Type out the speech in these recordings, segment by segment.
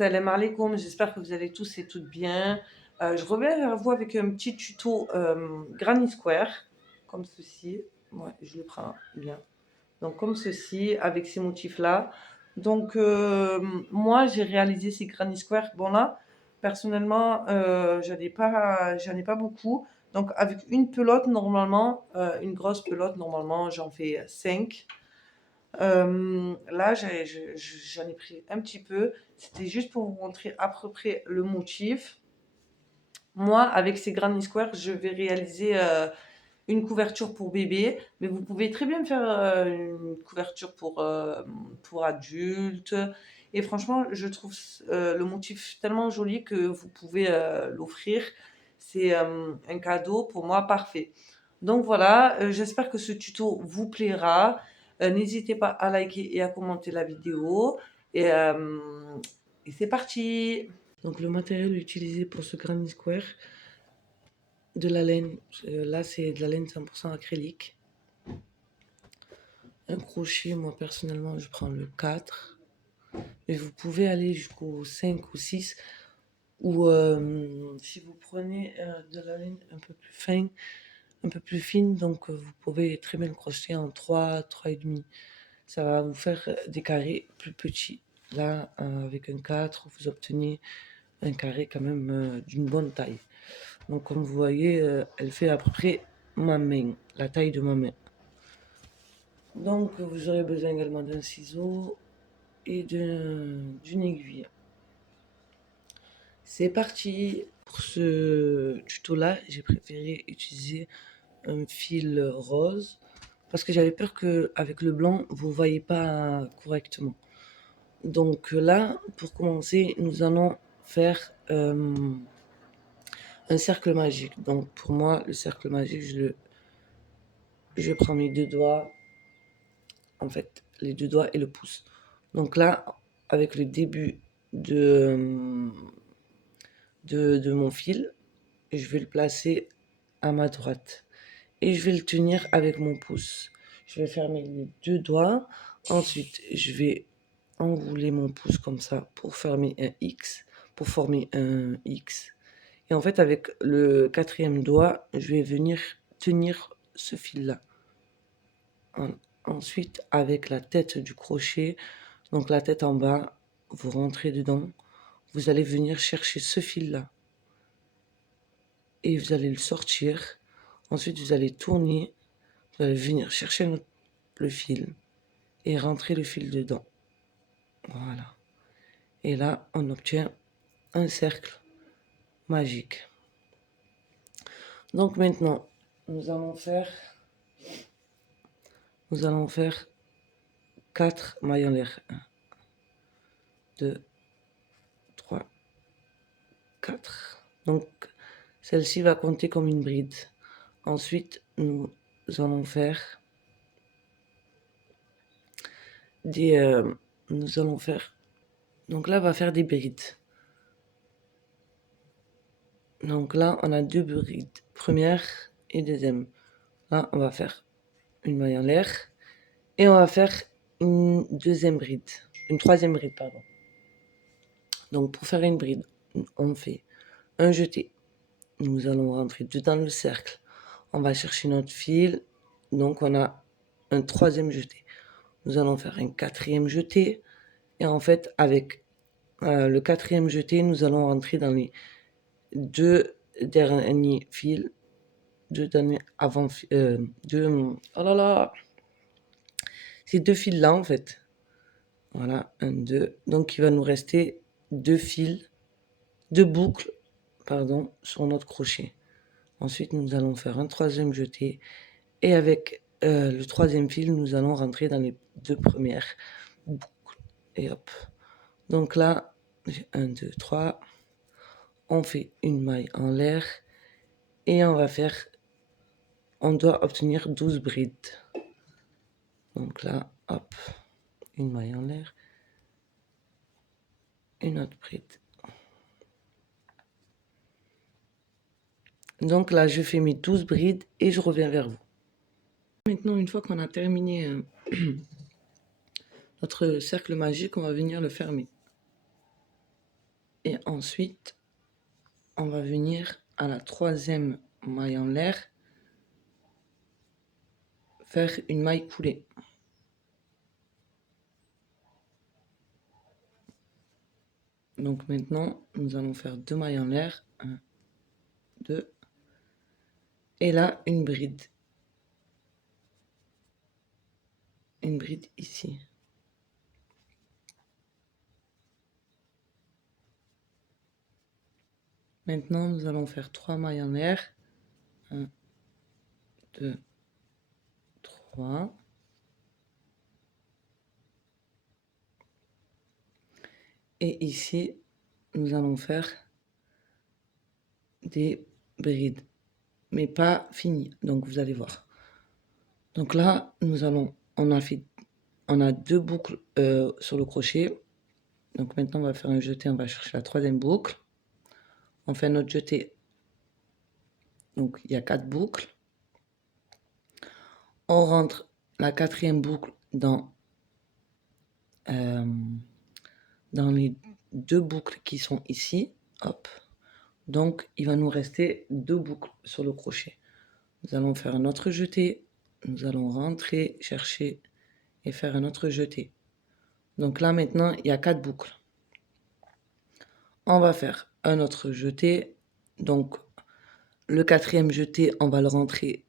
Salam alaikum, j'espère que vous allez tous et toutes bien. Je reviens vers vous avec un petit tuto Granny Square, comme ceci. Ouais, je le prends bien. Donc comme ceci, avec ces motifs-là. Donc moi, j'ai réalisé ces Granny Square. Bon là, personnellement, j'en ai pas beaucoup. Donc avec une pelote, normalement, une grosse pelote, normalement, j'en fais 5. Là, j'en ai pris un petit peu. C'était juste pour vous montrer à peu près le motif. Moi, avec ces Granny Square, je vais réaliser une couverture pour bébé, mais vous pouvez très bien faire une couverture pour adultes. Et franchement, je trouve le motif tellement joli que vous pouvez l'offrir. C'est un cadeau pour moi parfait. Donc voilà, j'espère que ce tuto vous plaira. N'hésitez pas à liker et à commenter la vidéo. Et, euh, et c'est parti. Donc le matériel utilisé pour ce Granny Square, de la laine. Là, c'est de la laine 100% acrylique. Un crochet, moi personnellement, je prends le 4. Mais vous pouvez aller jusqu'au 5 ou 6. Ou si vous prenez de la laine un peu plus fine, donc vous pouvez très bien le crocheter en 3, 3,5. Ça va vous faire des carrés plus petits. Là, avec un 4, vous obtenez un carré quand même d'une bonne taille. Donc comme vous voyez, elle fait à peu près ma main, la taille de ma main. Donc vous aurez besoin également d'un ciseau et d'une aiguille. C'est parti. Pour ce tuto-là, j'ai préféré utiliser un fil rose parce que j'avais peur que avec le blanc, vous ne voyez pas correctement. Donc là, pour commencer, nous allons faire un cercle magique. Donc pour moi, le cercle magique, je prends mes deux doigts, en fait, les deux doigts et le pouce. Donc là, avec le début de mon fil, je vais le placer à ma droite et je vais le tenir avec mon pouce. Je vais fermer les deux doigts. Ensuite, je vais enrouler mon pouce comme ça pour former un X, Et en fait, avec le quatrième doigt, je vais venir tenir ce fil-là. Ensuite, avec la tête du crochet, donc la tête en bas, vous rentrez dedans. Vous allez venir chercher ce fil-là. Et vous allez le sortir. Ensuite, vous allez tourner. Vous allez venir chercher le fil. Et rentrer le fil dedans. Voilà. Et là, on obtient un cercle magique. Donc maintenant, nous allons faire 4 mailles en l'air. 1, 2, 3, 4. Donc, celle-ci va compter comme une bride. Ensuite, nous allons faire nous allons faire, donc là, on va faire des brides. Donc là, on a deux brides, première et deuxième. Là, on va faire une maille en l'air et on va faire une troisième bride, pardon. Donc pour faire une bride, on fait un jeté. Nous allons rentrer dedans le cercle. On va chercher notre fil. Donc on a un troisième jeté. Nous allons faire un quatrième jeté. Et en fait, avec le quatrième jeté, nous allons rentrer dans les deux derniers fils. Deux derniers avant... oh là là. Ces deux fils-là, en fait. Voilà, un, deux. Donc il va nous rester deux boucles, pardon, sur notre crochet. Ensuite, nous allons faire un troisième jeté. Et avec le troisième fil, nous allons rentrer dans les deux premières boucles. Et hop. Donc là, j'ai 1, 2, 3. On fait une maille en l'air. Et on doit obtenir 12 brides. Donc là, hop, une maille en l'air. Une autre bride. Donc là, je fais mes 12 brides et je reviens vers vous. Maintenant, une fois qu'on a terminé notre cercle magique, on va venir le fermer. Et ensuite, on va venir à la troisième maille en l'air, faire une maille coulée. Donc maintenant, nous allons faire 2 mailles en l'air, 1, 2, et là, une bride ici. Maintenant, nous allons faire 3 mailles en l'air, 1, 2, 3. Et ici, nous allons faire des brides, mais pas finies. Donc vous allez voir. Donc là, on a 2 boucles sur le crochet. Donc maintenant, on va faire un jeté, on va chercher la troisième boucle. On fait notre jeté. Donc il y a 4 boucles. On rentre la quatrième boucle dans les 2 boucles qui sont ici. Hop. Donc il va nous rester 2 boucles sur le crochet. Nous allons faire un autre jeté. Nous allons rentrer, chercher et faire un autre jeté. Donc là maintenant, il y a 4 boucles. On va faire un autre jeté. Donc le quatrième jeté, on va le rentrer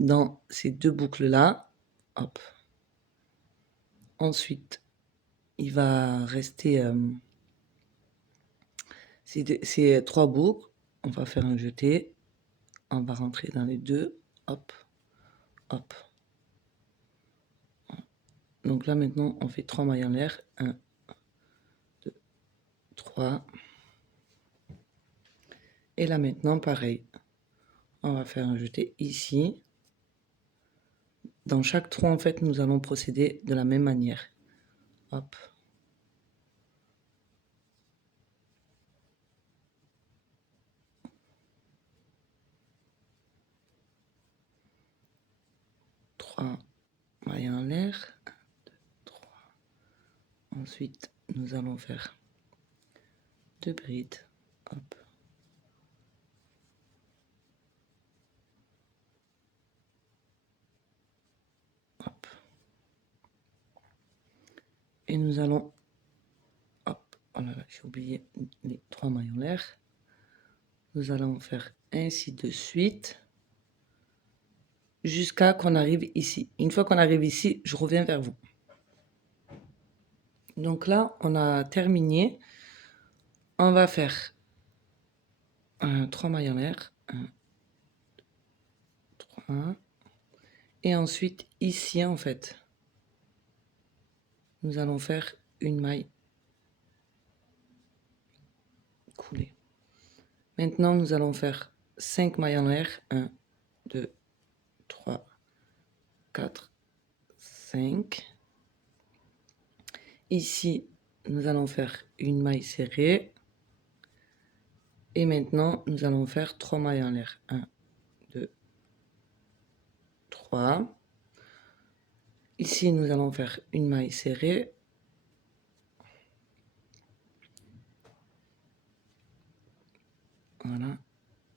dans ces 2 boucles-là. Hop. Ensuite, il va rester ces 3 boucles. On va faire un jeté. On va rentrer dans les 2. Hop. Hop. Donc là maintenant, on fait 3 mailles en l'air. 1, 2, 3. Et là maintenant, pareil. On va faire un jeté ici. Dans chaque trou, en fait, nous allons procéder de la même manière. Hop. Trois mailles en l'air. 1, 2, 3. Ensuite, nous allons faire 2 brides. Hop. Hop. Et nous allons... Hop. Oh là là, j'ai oublié les 3 mailles en l'air. Nous allons faire ainsi de suite. Jusqu'à qu'on arrive ici. Une fois qu'on arrive ici, je reviens vers vous. Donc là, on a terminé. On va faire 3 mailles en l'air. 1, 3. Et ensuite, ici, en fait, nous allons faire une maille coulée. Maintenant, nous allons faire 5 mailles en l'air. 1, 2, 3, 4, 5. Ici, nous allons faire une maille serrée. Et maintenant, nous allons faire 3 mailles en l'air. 1, 2, 3. Ici, nous allons faire une maille serrée. Voilà.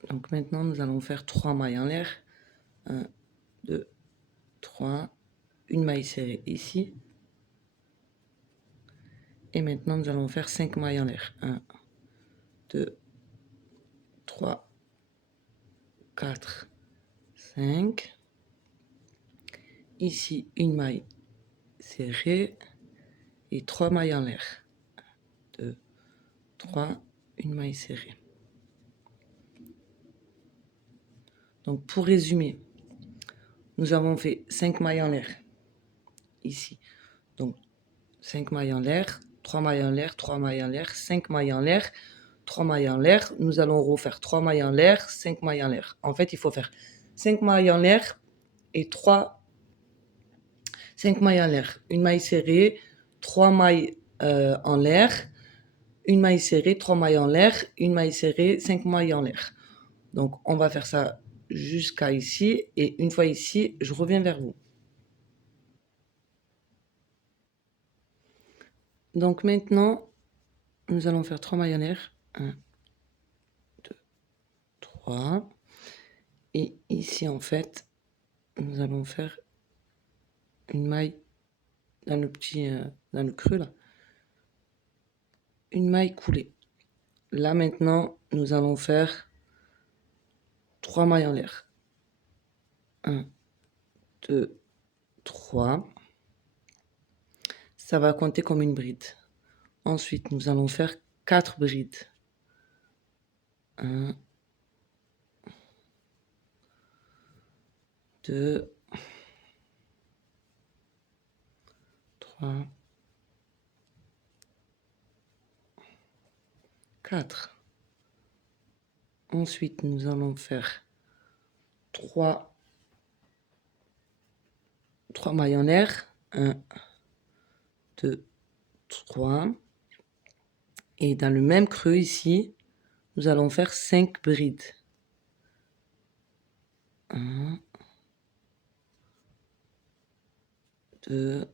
Donc maintenant, nous allons faire 3 mailles en l'air. 1, 2, 3. Une maille serrée ici. Et maintenant, nous allons faire 5 mailles en l'air. 1, 2, 3, 4, 5. Ici, une maille serrée et 3 mailles en l'air. 1, 2, 3, une maille serrée. Donc, pour résumer, nous avons fait 5 mailles en l'air ici. Donc, 5 mailles en l'air, 3 mailles en l'air, 3 mailles en l'air, 5 mailles en l'air, 3 mailles en l'air. Nous allons refaire 3 mailles en l'air, 5 mailles en l'air. En fait, il faut faire 5 mailles en l'air et 5 mailles en l'air. Une maille serrée, 3 mailles en l'air, une maille serrée, 3 mailles en l'air, une maille serrée, 5 mailles en l'air. Donc, on va faire ça jusqu'à ici. Et une fois ici, je reviens vers vous. Donc maintenant, nous allons faire 3 mailles en l'air. 1, 2, 3. Et ici, en fait, nous allons faire une maille dans le petit, dans le creux là. Une maille coulée. Là, maintenant, nous allons faire 3 mailles en l'air. 1, 2, 3. Ça va compter comme une bride. Ensuite, nous allons faire 4 brides. 1, 2, 3, 4. Ensuite, nous allons faire 3 mailles en l'air. 1, 2, 3. Et dans le même creux ici, nous allons faire 5 brides. 1, 2,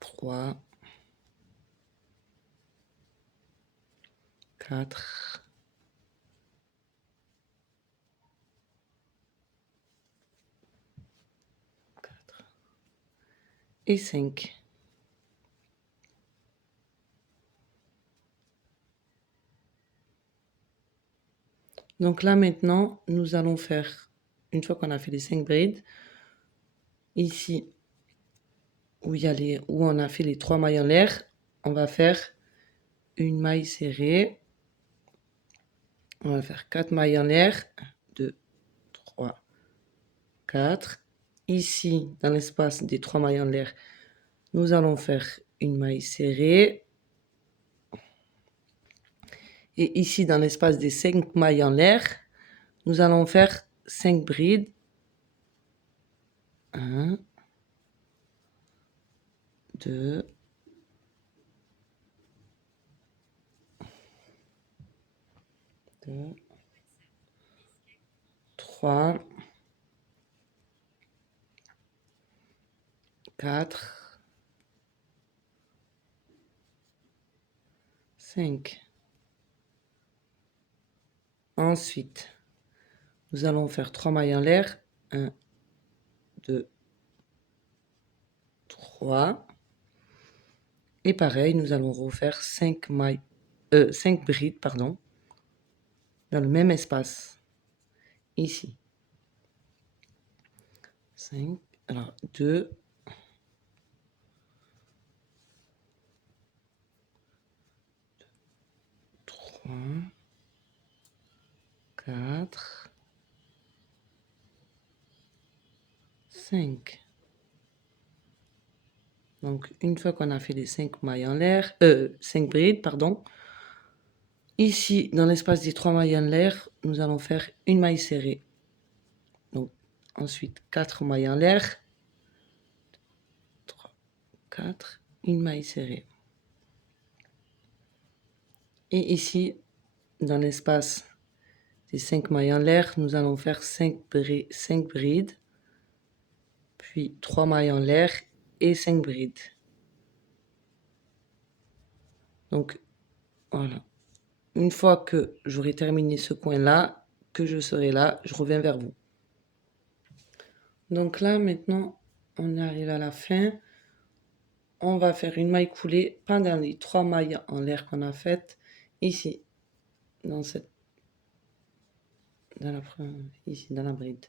3, 4, 4 et 5. Donc là maintenant, nous allons faire, une fois qu'on a fait les 5 brides, ici où on a fait les 3 mailles en l'air, on va faire une maille serrée. On va faire 4 mailles en l'air. 1, 2, 3, 4. Ici, dans l'espace des 3 mailles en l'air, nous allons faire une maille serrée. Et ici, dans l'espace des 5 mailles en l'air, nous allons faire 5 brides. 1, 2, 2, 3, 4, 5. Ensuite, nous allons faire 3 mailles en l'air. 1, 2, 3. Et pareil, nous allons refaire 5 brides, pardon, dans le même espace. Ici. 5. Alors, 2, 3, 4, 5. Donc, une fois qu'on a fait les 5 mailles en l'air, 5 brides, pardon, ici, dans l'espace des 3 mailles en l'air, nous allons faire une maille serrée. Donc, ensuite, 4 mailles en l'air, 3, 4, une maille serrée. Et ici, dans l'espace des 5 mailles en l'air, nous allons faire 5 brides, puis 3 mailles en l'air et 5 brides. Donc, voilà. Une fois que j'aurai terminé ce coin-là, que je serai là, je reviens vers vous. Donc là, maintenant, on arrive à la fin. On va faire une maille coulée pendant les 3 mailles en l'air qu'on a faites ici, ici, dans la bride.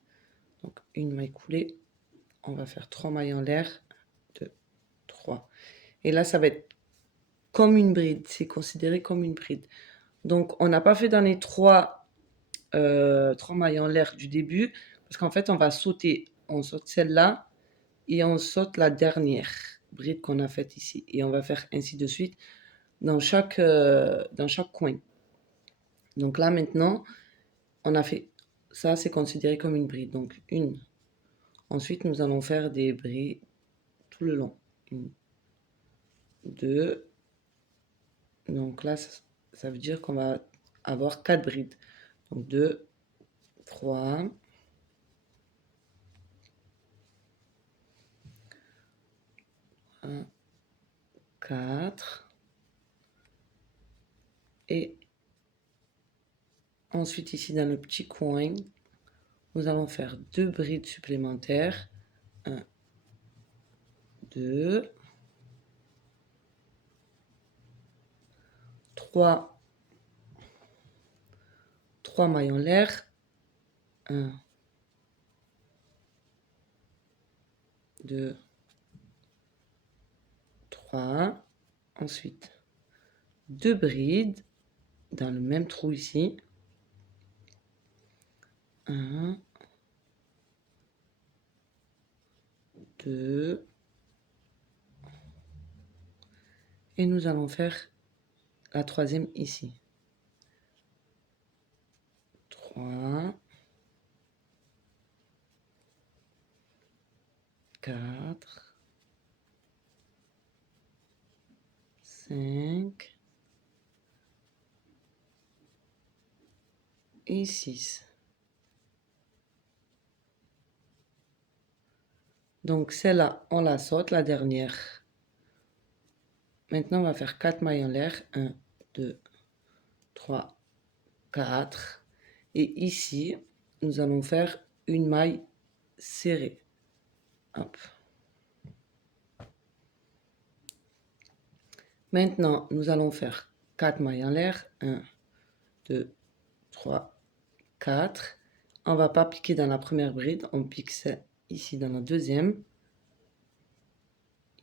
Donc, une maille coulée. On va faire 3 mailles en l'air. 2, 3. Et là, ça va être comme une bride. C'est considéré comme une bride. Donc, on n'a pas fait dans les 3 mailles en l'air du début, parce qu'en fait, on va sauter. On saute celle-là et on saute la dernière bride qu'on a faite ici. Et on va faire ainsi de suite dans chaque coin. Donc là, maintenant, on a fait ça, c'est considéré comme une bride. Donc, une. Ensuite, nous allons faire des brides tout le long. 1, 2. Donc là, ça veut dire qu'on va avoir 4 brides. Donc 2, 3, 1, 4. Et ensuite, ici, dans le petit coin, nous allons faire 2 brides supplémentaires. 1, 2, 3 mailles en l'air. 1, 2, 3. Ensuite, 2 brides dans le même trou ici. 1, 2. Et nous allons faire la troisième ici. 3, 4, 5 et 6. Donc celle-là, on la saute, la dernière. Maintenant, on va faire 4 mailles en l'air. 1, 2, 3, 4. Et ici, nous allons faire une maille serrée. Hop. Maintenant, nous allons faire 4 mailles en l'air. 1, 2, 3, 4. On ne va pas piquer dans la première bride, on pique ça ici dans la deuxième.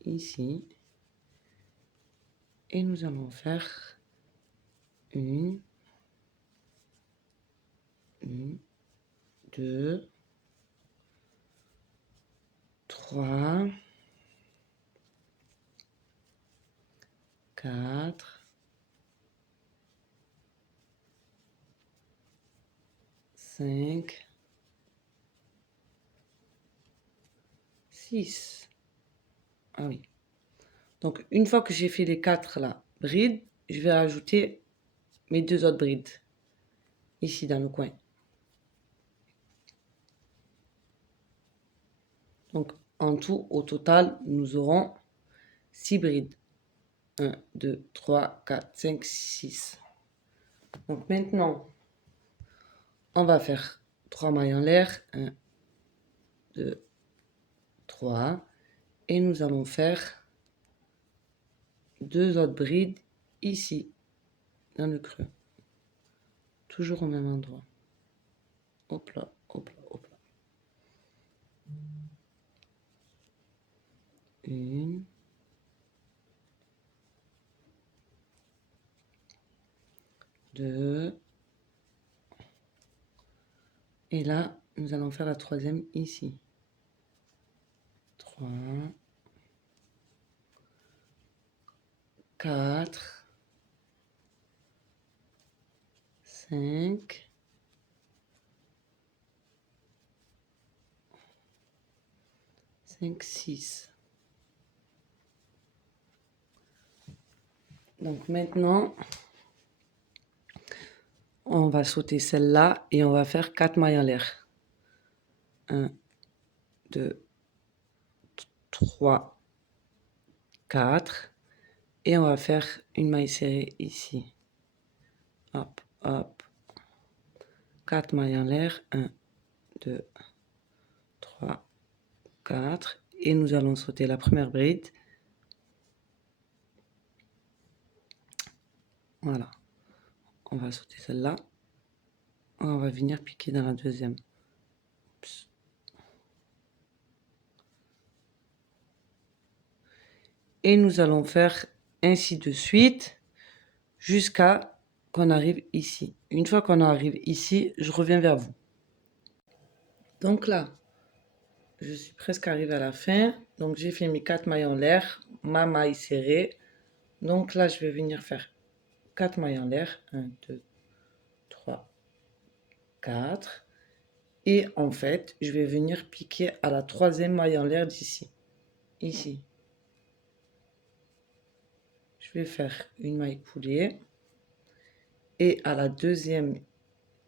Ici. Et nous allons faire 1, 2, 3, 4, 5, 6. Ah oui. Donc, une fois que j'ai fait les 4 là, brides, je vais ajouter mes 2 autres brides. Ici, dans le coin. Donc, en tout, au total, nous aurons 6 brides. 1, 2, 3, 4, 5, 6. Donc, maintenant, on va faire 3 mailles en l'air. 1, 2, 3. Et nous allons faire 2 autres brides ici, dans le creux. Toujours au même endroit. Hop là, hop là, hop là. 1, 2. Et là, nous allons faire la troisième ici. 3, 4, 5, 6. Donc maintenant, on va sauter celle-là et on va faire 4 mailles en l'air. 1, 2, 3, 4. Et on va faire une maille serrée ici. Hop, hop. 4 mailles en l'air. 1, 2, 3, 4. Et nous allons sauter la première bride. Voilà. On va sauter celle-là. On va venir piquer dans la deuxième. Oups. Et nous allons faire ainsi de suite jusqu'à qu'on arrive ici. Une fois qu'on arrive ici, je reviens vers vous. Donc là, je suis presque arrivée à la fin. Donc j'ai fait mes 4 mailles en l'air, ma maille serrée. Donc là, je vais venir faire 4 mailles en l'air. 1, 2, 3, 4. Et en fait, je vais venir piquer à la troisième maille en l'air d'ici. Ici. Je vais faire une maille coulée. Et à la deuxième,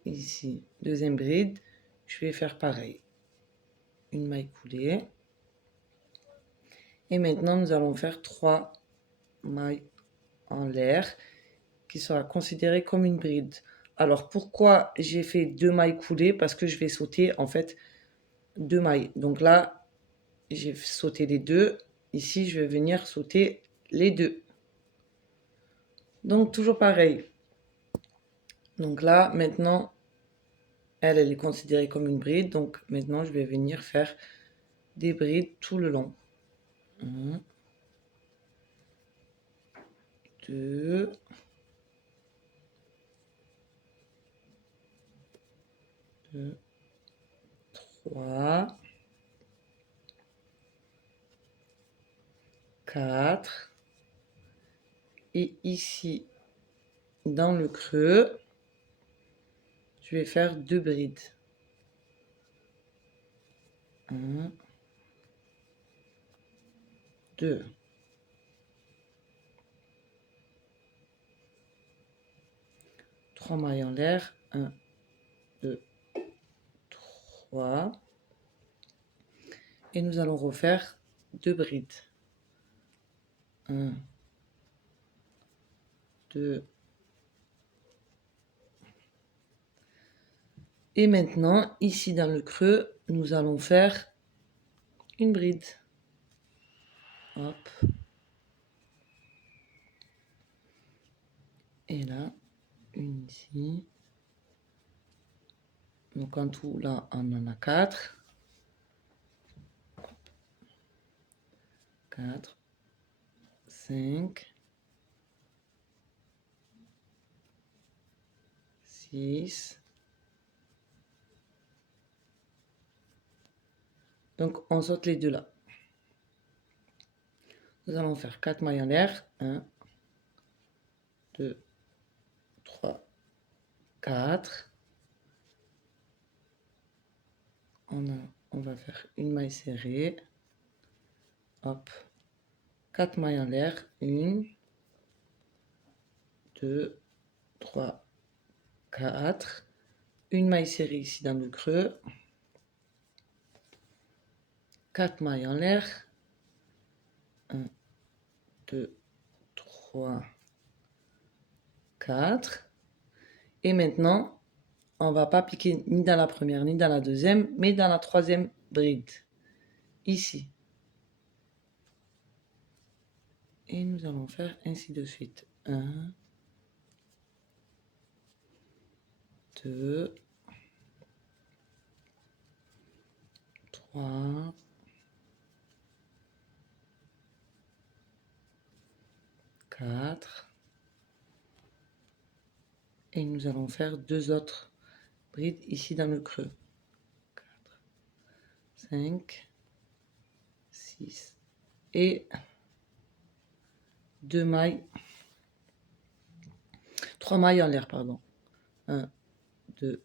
ici, deuxième bride, je vais faire pareil. Une maille coulée. Et maintenant, nous allons faire 3 maille en l'air qui sera considérée comme une bride. Alors pourquoi j'ai fait 2 mailles coulées? Parce que je vais sauter en fait 2 mailles. Donc là, j'ai sauté les deux. Ici, je vais venir sauter les deux. Donc toujours pareil. Donc là, maintenant, elle est considérée comme une bride. Donc maintenant, je vais venir faire des brides tout le long. 1, 2, 3, 4. Et ici, dans le creux, je vais faire 2 brides. 1, 2. Trois mailles en l'air. 1, 2, 3. Et nous allons refaire 2 brides. 1, 2. Et maintenant, ici dans le creux, nous allons faire une bride. Hop. Et là, une ici. Donc en tout, là, on en a 4. 4, 5, 6. Donc on saute les deux là. Nous allons faire 4 mailles en l'air. 1, 2, 3, 4. On va faire une maille serrée. Hop. 4 mailles en l'air. 1, 2, 3, 4. Une maille serrée ici dans le creux. 4 mailles en l'air. 1, 2, 3, 4. Et maintenant, on va pas piquer ni dans la première ni dans la deuxième, mais dans la troisième bride. Ici. Et nous allons faire ainsi de suite. 1, 2, 3, 4. Et nous allons faire 2 autres brides ici dans le creux. 4, 5, 6. Et 2 mailles. 3 mailles en l'air, pardon. 1, 2,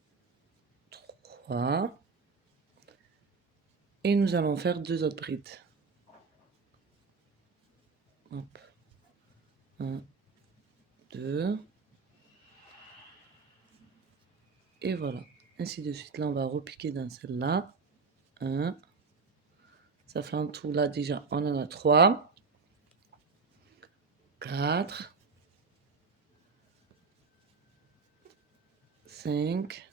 3. Et nous allons faire 2 autres brides. Hop. 1, 2. Et voilà. Ainsi de suite. Là, on va repiquer dans celle-là. 1. Ça fait un tout là déjà. On en a 3. 4. 5.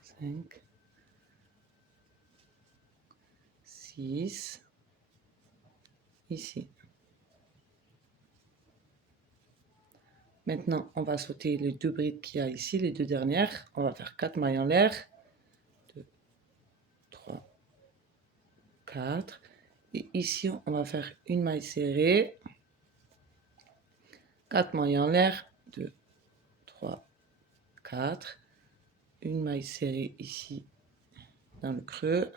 5. 6. Ici. Maintenant, on va sauter les 2 brides qu'il y a ici, les 2 dernières. On va faire 4 mailles en l'air. 2, 3, 4. Et ici, on va faire une maille serrée. 4 mailles en l'air. 2, 3, 4. Une maille serrée ici dans le creux.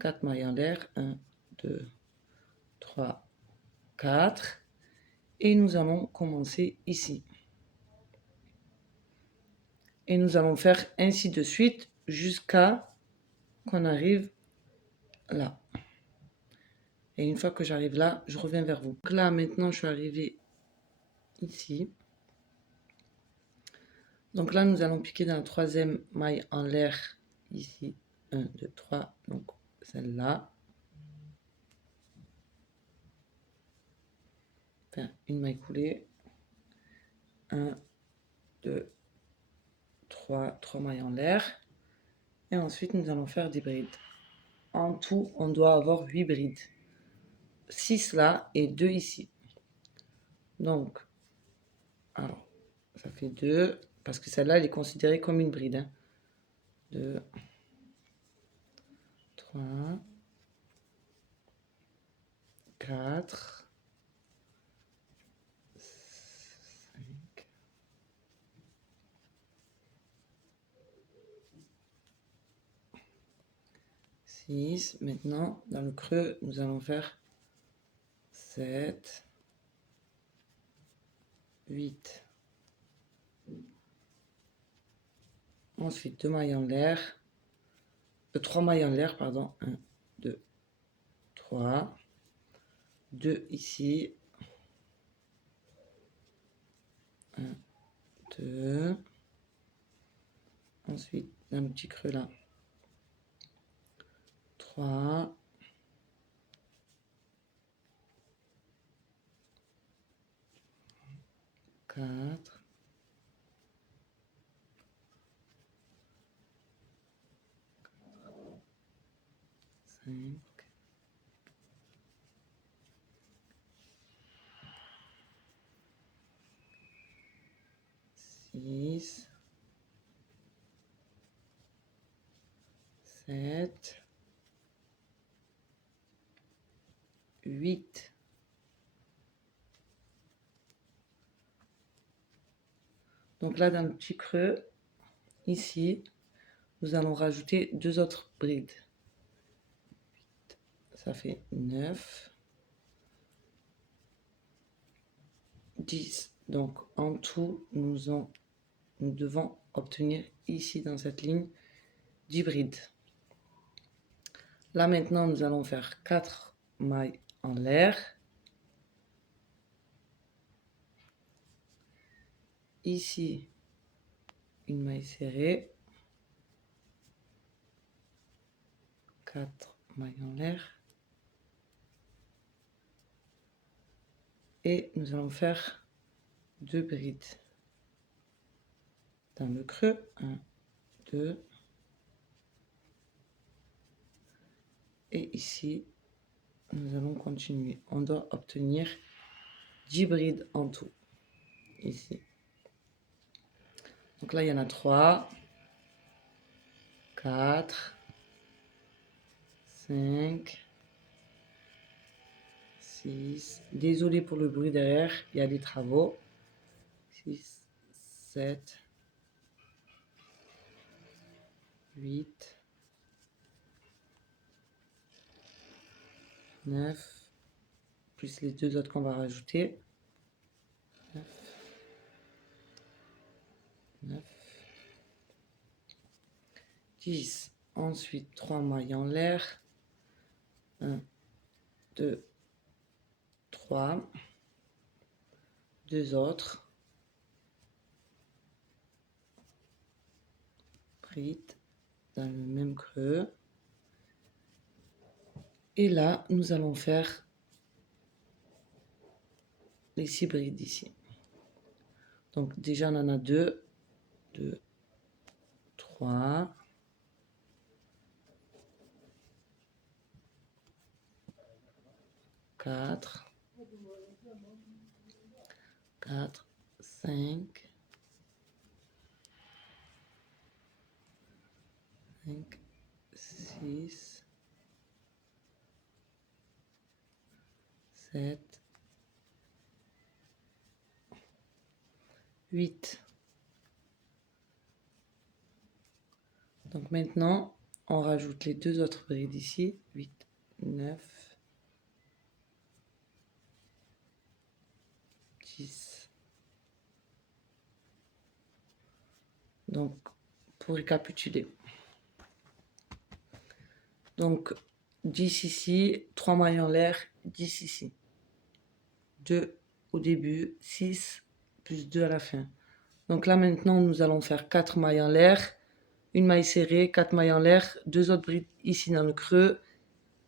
4 mailles en l'air. 1, 2, 3, 4. Et nous allons commencer ici. Et nous allons faire ainsi de suite jusqu'à qu'on arrive là. Et une fois que j'arrive là, je reviens vers vous. Donc là, maintenant, je suis arrivée ici. Donc là, nous allons piquer dans la troisième maille en l'air ici. 1, 2, 3. Donc celle-là. Enfin, une maille coulée. 1, 2, 3 mailles en l'air. Et ensuite, nous allons faire des brides. En tout, on doit avoir 8 brides. 6 là et 2 ici. Donc, alors, ça fait 2, parce que celle-là, elle est considérée comme une bride. Hein. 2, 3, 4, 5, 6. Maintenant, dans le creux, nous allons faire 7, 8. Ensuite, 2 mailles en l'air. 3 mailles en l'air, pardon. 1, 2, 3. 2 ici. 1, 2. Ensuite, un petit creux là. 3. 4. 5. 6. 7. 8. Donc là, dans le petit creux, ici, nous allons rajouter 2 autres brides. 8. Ça fait 9. 10. Donc en tout, nous devons obtenir ici dans cette ligne 10 brides. Là maintenant, nous allons faire 4 mailles en l'air. Ici, une maille serrée. 4 mailles en l'air. Et nous allons faire 2 brides. Dans le creux, 1, 2. Et ici, nous allons continuer. On doit obtenir 10 brides en tout. Ici. Donc là, il y en a 3, 4, 5, 6. Désolé pour le bruit derrière, il y a des travaux. 6, 7, 8, 9, plus les 2 autres qu'on va rajouter. 9, 9, 10. Ensuite, 3 mailles en l'air. 1, 2, 3. 2 autres. Brides dans le même creux. Et là, nous allons faire les 6 brides ici. Donc déjà, on en a 2, 2, 3, 4, 4, 5, 5, 6, 7, 8. Donc maintenant, on rajoute les 2 autres brides ici. 8, 9, 10. Donc, pour récapituler. Donc, 10 ici, 3 mailles en l'air, 10 ici. 2 au début, 6 plus 2 à la fin. Donc là maintenant, nous allons faire 4 mailles en l'air, une maille serrée, 4 mailles en l'air, 2 autres brides ici dans le creux,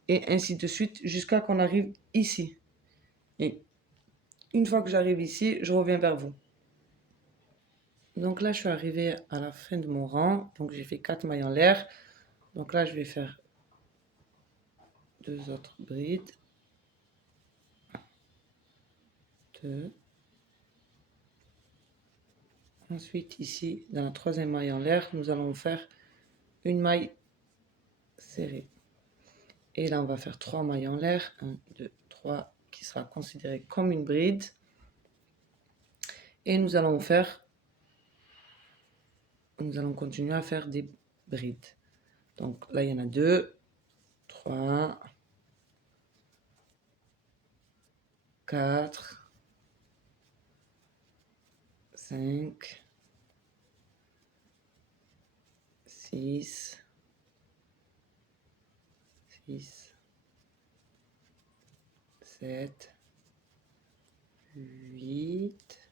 et ainsi de suite jusqu'à qu'on arrive ici. Et Une fois que j'arrive ici, je reviens vers vous. Donc là, je suis arrivée à la fin de mon rang. Donc j'ai fait 4 mailles en l'air. Donc là, je vais faire 2 autres brides. 2. Ensuite, ici, dans la 3e maille en l'air, nous allons faire une maille serrée. Et là, on va faire 3 mailles en l'air. 1, 2, 3, qui sera considérée comme une bride. Et nous allons continuer à faire des brides. Donc là, il y en a 2, 3, 4, 5, 6, 7, 8.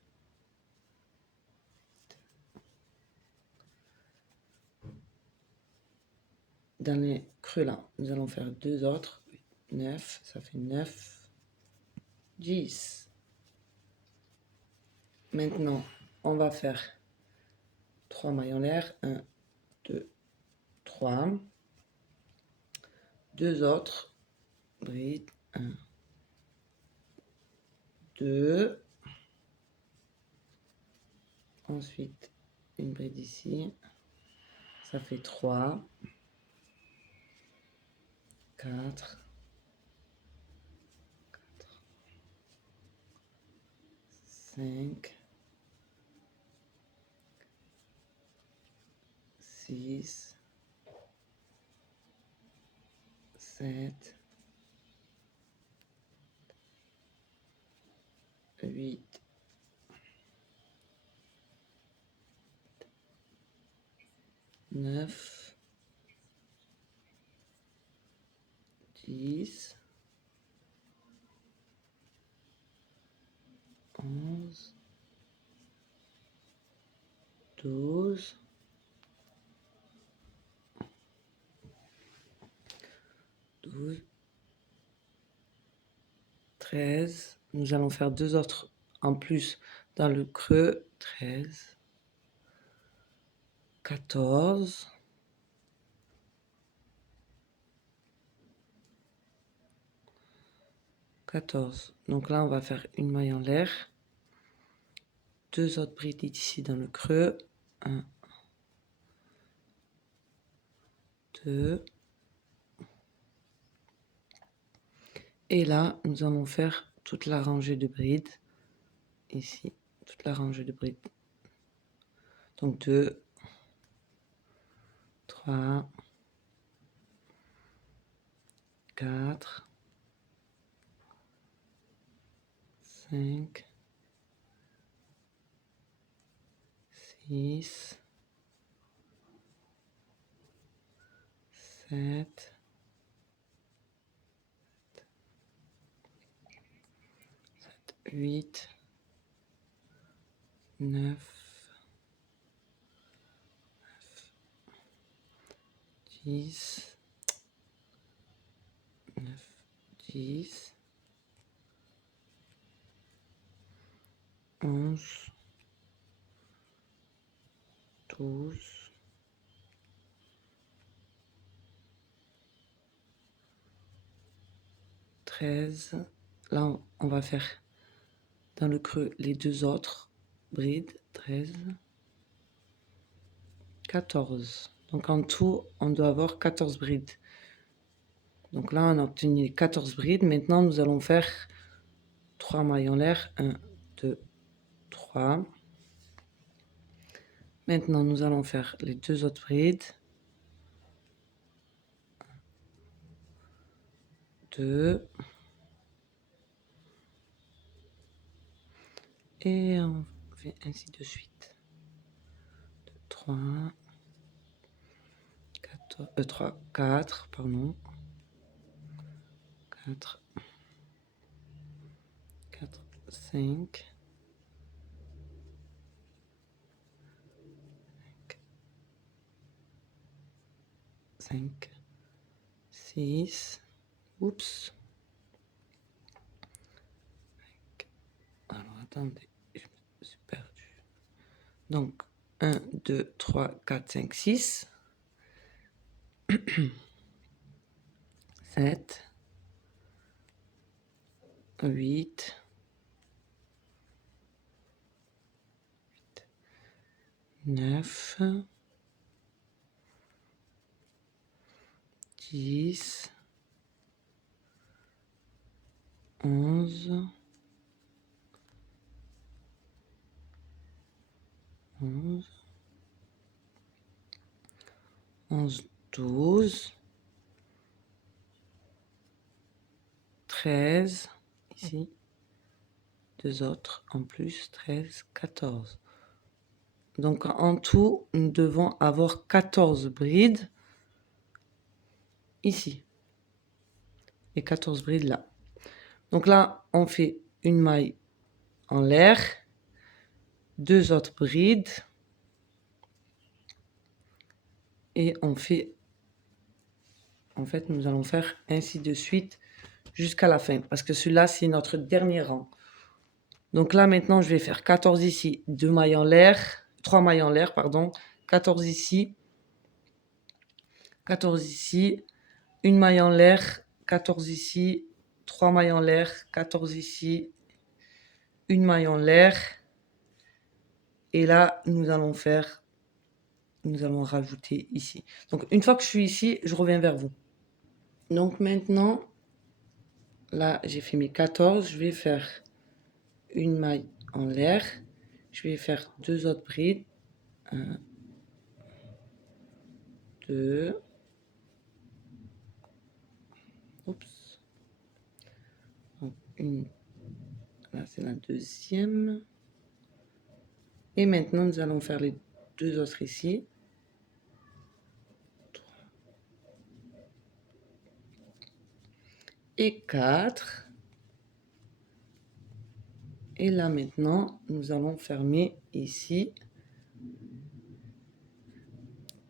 Dans les creux là, nous allons faire 2 autres. 9, ça fait 9, 10. Maintenant, on va faire 3 mailles en l'air. 1, 2, 3. 2 autres brides. 1, 2. Ensuite, une bride ici. Ça fait 3, 4, 5, 6, 7, 8, 9, 10, 11, 12, 13. Nous allons faire 2 autres en plus dans le creux. 13, 14, 14. Donc là, on va faire une maille en l'air. 2 autres brides ici dans le creux. 1, 2. Et là, nous allons faire toute la rangée de brides. Ici, toute la rangée de brides. Donc 2, 3, 4, 5, 6, 7, 8, 9, 10, 9, 10, 11, 12, 13. Là, on va faire dans le creux les 2 autres brides. 13, 14. Donc en tout, on doit avoir 14 brides. Donc là, on a obtenu les 14 brides. Maintenant, nous allons faire 3 mailles en l'air. 1, 2, 3. Maintenant, nous allons faire les 2 autres brides. 2. Et on fait ainsi de suite. 2, 3, 4, pardon. 4, 4, 5, 5, 6, oups, Attendez, je me suis perdue. Donc, 1, 2, 3, 4, 5, 6. 7, 8, 9, 10, 11, 12, 13, ici, 2 autres en plus, 13, 14. Donc en tout, nous devons avoir 14 brides ici et 14 brides là. Donc là, on fait une maille en l'air, 2 autres brides et on fait, en fait, nous allons faire ainsi de suite jusqu'à la fin parce que celui-là, c'est notre dernier rang. Donc là, maintenant, je vais faire 14 ici, 2 mailles en l'air, 3 mailles en l'air, pardon, 14 ici, 14 ici, une maille en l'air, 14 ici, 3 mailles en l'air, 14 ici, une maille en l'air. Et là, nous allons rajouter ici. Donc, une fois que je suis ici, je reviens vers vous. Donc maintenant, là, j'ai fait mes 14. Je vais faire une maille en l'air. Je vais faire 2 autres brides. 1, 2. Oups. Donc, là, c'est la deuxième. Et maintenant, nous allons faire les 2 autres ici. 3. Et 4. Et là, maintenant, nous allons fermer ici.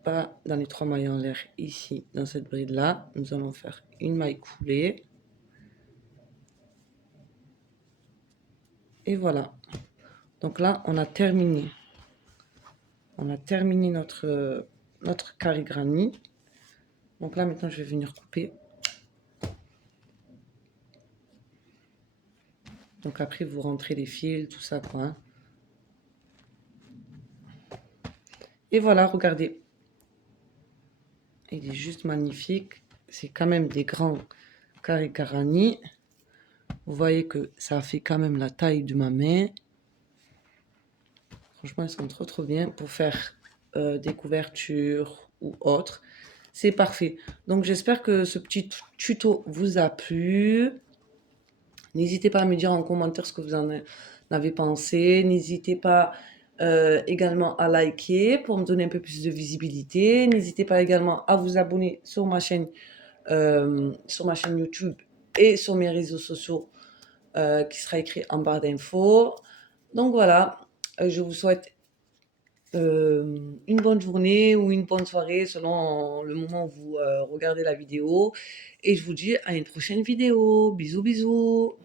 Pas dans les 3 mailles en l'air ici, dans cette bride-là. Nous allons faire une maille coulée. Et voilà. Donc là, on a terminé. On a terminé notre carré granny. Donc là, maintenant, je vais venir couper. Donc après, vous rentrez les fils, tout ça, quoi. Hein. Et voilà, regardez. Il est juste magnifique. C'est quand même des grands carré granny. Vous voyez que ça fait quand même la taille de ma main. Franchement, ils sont trop bien pour faire des couvertures ou autres. C'est parfait. Donc, j'espère que ce petit tuto vous a plu. N'hésitez pas à me dire en commentaire ce que vous en avez pensé. N'hésitez pas également à liker pour me donner un peu plus de visibilité. N'hésitez pas également à vous abonner sur ma chaîne YouTube et sur mes réseaux sociaux qui sera écrit en barre d'infos. Donc voilà, je vous souhaite une bonne journée ou une bonne soirée selon le moment où vous regardez la vidéo. Et je vous dis à une prochaine vidéo. Bisous, bisous.